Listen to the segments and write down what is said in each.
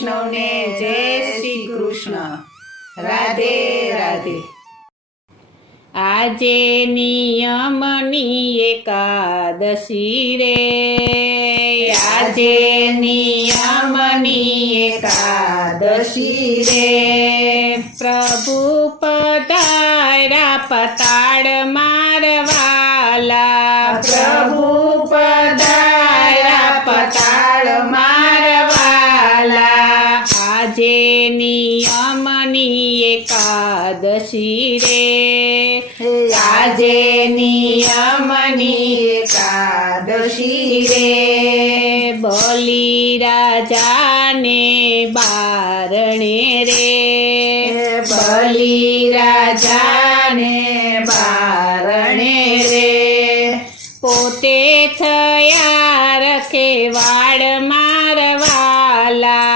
વૈષ્ણવને જય શ્રી કૃષ્ણ. રાધે રાધે. આજે નિયમની એકાદશી રે, આજે નિયમની એકાદશી રે, પ્રભુ પધાર્યા પતાળ મારવાલા, પ્રભુ પધાર્યા પતાળ મારવાલા, આજે નિયમની એકાદશી રે, આજે નિયમની એકાદશી રે, બલિ રાજાને બારણે રે, બલિ રાજાને બારણે રે, પોતે થયા રખે વાડ મારવાલા,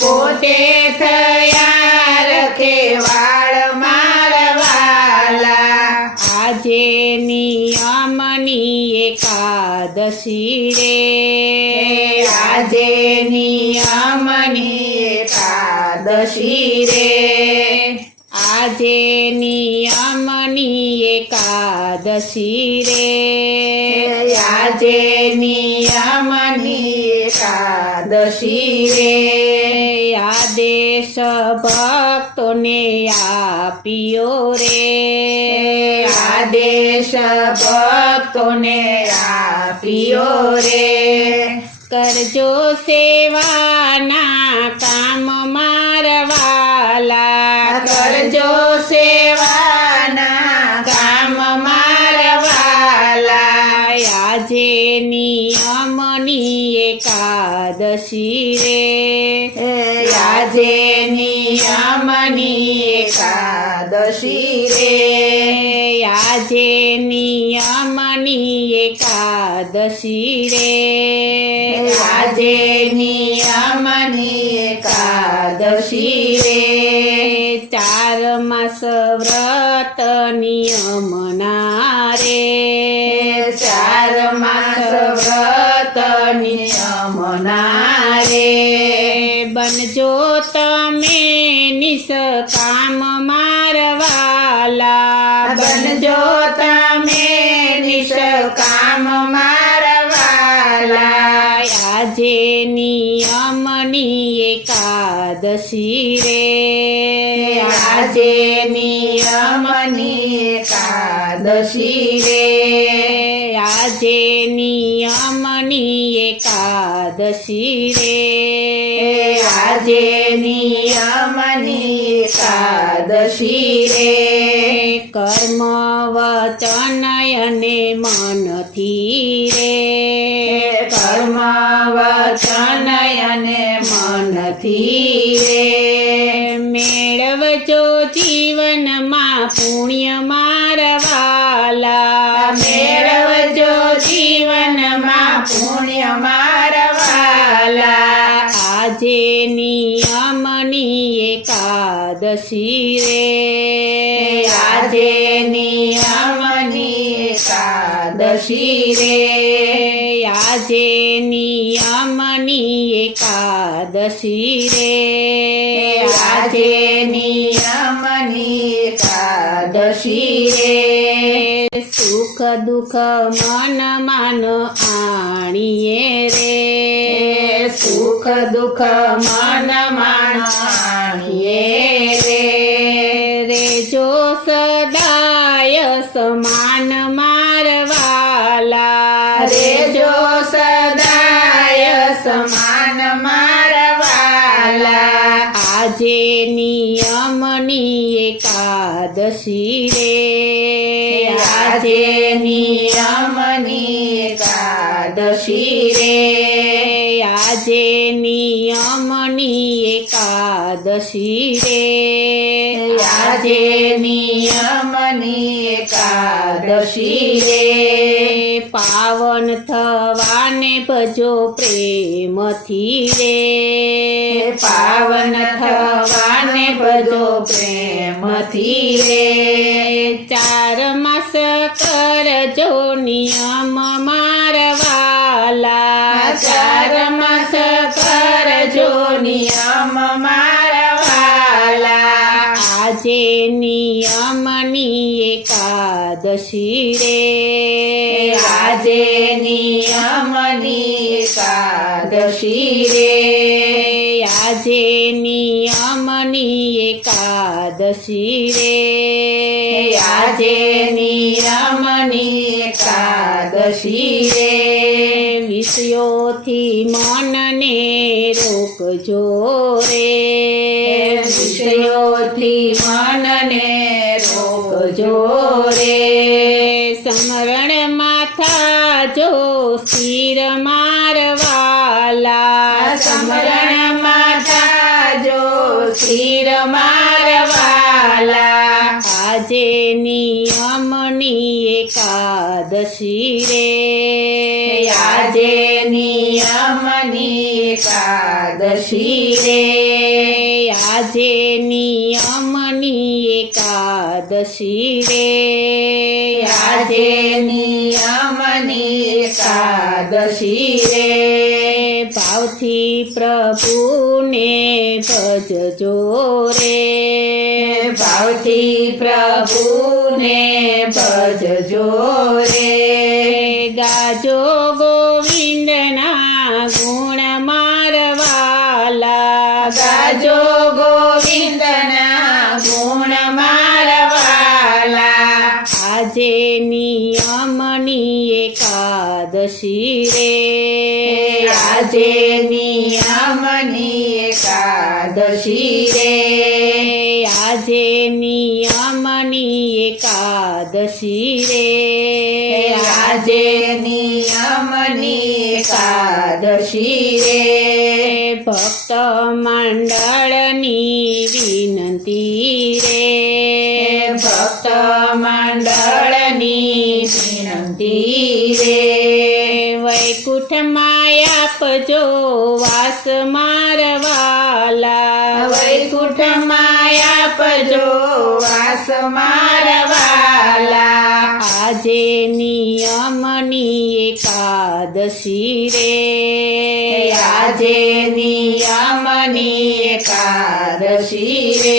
પોતે થયા રખે વાળ મારવાલા, આજે નિયમની એકાદશી રે, આજે નિયમની એકાદશી રે, આજે નિયમની એકાદશી રે, આજે નિયમની એકાદશી રે, આદેશ ભક્તોને આપ્યો રે, આદેશ ભક્તોને આપ્યો રે, કરજો સેવાના કામ મારવાલા, કરજો સેવાના કામ મારવાલા, આજે નિયમની એકાદશી રે, આજે નિયમની એકાદશી રે, આજે નિયમની એકાદશી રે, આજે નિયમની એકાદશી રે, 4 માસ વ્રત નિયમના રે, 4 માસ વ્રત નિયમના રે, બનજો તમે નિષ્કામ મારવાલા, બનજો તમે નિષ્કામ મારવાલા, આજે નિયમની એકાદશી રે, આજે નિયમની એકાદશી રે, આજે નિયમની એકાદશી રે, આજે નિયમની એકાદશી રે, કર્મ વચન અને મનથી રે, કર્મ વચન અને મનથી રે, મેળવજો જીવનમાં પુણ્ય મારવાલા, મેળવજો જીવનમાં પુણ્ય મારવાલા, આજે નિયમની એકાદશી રે, આજે નિયમની એકાદશી રે, આજે નિયમની એકાદશી રે, આજે નિયમની એકાદશી રે, સુખ દુઃખ મન માન આણીએ રે, સુખ દુઃખ મન માણીએ રે, રેજો સદાય સમાન મારવાલા, રેજો સદાય સમાન મારવાલા, આજે નિયમની એકાદશી રે, આજે નિયમની એકાદશી રે, આજે નિયમની એકાદશી રે, આજે નિયમની એકાદશી રે, પાવન થવાને ભજો પ્રેમથી રે, પાવન થવાને ભજો પ્રેમથી રે, 4 માસ કરજો નિયમ મારવાલા, 4 માસ કરજો નિયમ નિયમની એકાદશી રે આજે નિયમની એકાદશી રે આજે નિયમની એકાદશી રે આજે નિયમની એકાદશી રે વિષયોથી મનને રોકજો રે વિષયોથી મનને રોકજો રે સમરણમાં થાજો સ્થિર મારવાલા સમરણમાં થાજો સ્થિર મારવાલા આજે નિયમની એકાદશી રે આજે નિયમની એકાદશી રે આજે નિયમની એકાદશી રે આજે નિયમની એકાદશી રે ભાવથી પ્રભુને ભજજો રે ભાવથી પ્રભુને ભજજો રે ગાજો ગોવિંદના ગુણ મારવાલા ગાજો ગોવિંદના ગુણ મારવાલા આજે નિયમની એકાદશી રે આજે નિયમની એકાદશી રે આજે નિયમની એકાદશી રે આજે નિયમની એકાદશી રે ભક્ત મંડળની વિનંતી રે ભક્ત મંડળની વિનંતી રે વૈકુંઠમાં આપજો વાસ મારવાલા વૈકુંઠમાં આપજો વાસ મારવાલા આજે નિયમની એકાદશી રે આજે નિયમની એકાદશી રે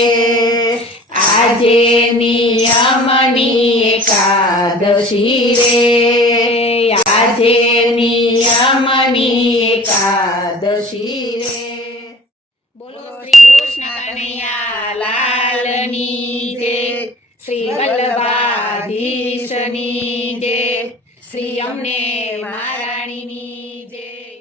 આજે નિયમની એકાદશી રે આજે નિયમની એકાદશી રે બોલો શ્રી કૃષ્ણ કનૈયા લાલની જય શ્રી વલ્લભાધીશની જય શ્રી અમને મહારાણીની